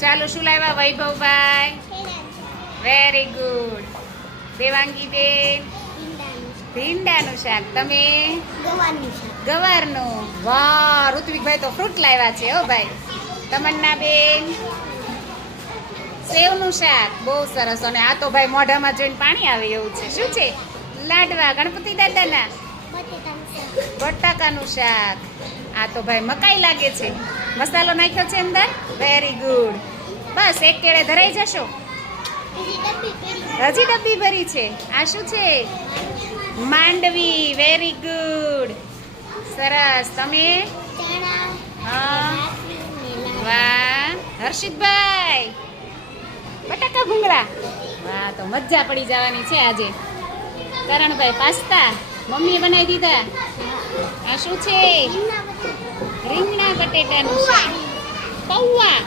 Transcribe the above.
ચાલો શું લાવ્યા વૈભવભાઈ? Very good. દેવાંગી બેન ભીંડાનું શાક. તમે? ગવારનું. વાહ, ઋત્વિકભાઈ તો ફ્રૂટ લાવ્યા છે હો ભાઈ. તમન્ના બેન સેવનું શાક. બહુ સરસ. અને આ તો ભાઈ મોઢામાં જોઈને પાણી આવે એવું છે. શું છે? લાડવા ગણપતિ દાદાના. બટાકાનું શાક. આ તો ભાઈ મકાઈ લાગે છે. મસાલો નાખ્યો છે અંદર. Very good. બસ એક કેળે ધરાઈ જશો. હજી ડબ્બી ભરી છે. આ શું છે? માંડવી. Very good. સરસ. તમે? હા. વાહ હર્ષિતભાઈ બટાકા ભૂંગળા. વાહ, તો મજા પડી જવાની છે આજે. કરણભાઈ પાસ્તા મમ્મીએ બનાવી દીધા. આ શું છે? રીંગણા બટેટાનું શાક. પૌવા.